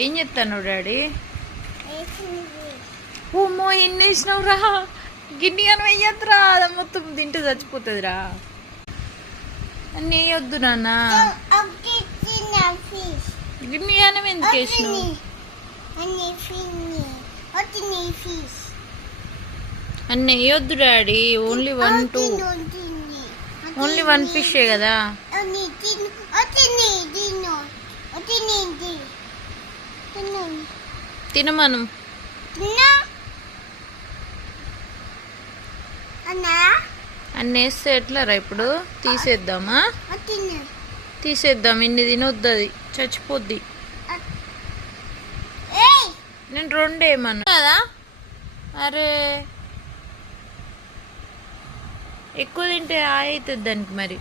ఏం చెప్తాను డాడీ? ఓమ్మో ఎన్ని వేసినావురా? గిన్నె అని వెయ్యద్దురా, అది మొత్తం తింటే చచ్చిపోతుందిరా. అన్నీ వేయొద్దు నాన్న. గిన్నె అని ఎందుకు వేసినావు? అన్నీ వేయొద్దు డాడీ. ఓన్లీ 1 2 ఓన్లీ 1 ఫిషే కదా. తినమను. అన్నీ వేస్తే ఎట్లారా? ఇప్పుడు తీసేద్దామా? తీసేద్దాం. ఇన్ని తినొద్దు, అది చచ్చిపోద్ది. నేను 2 వేయమను కదా. అరే ఎక్కువ తింటే అవుతుంది దానికి మరి.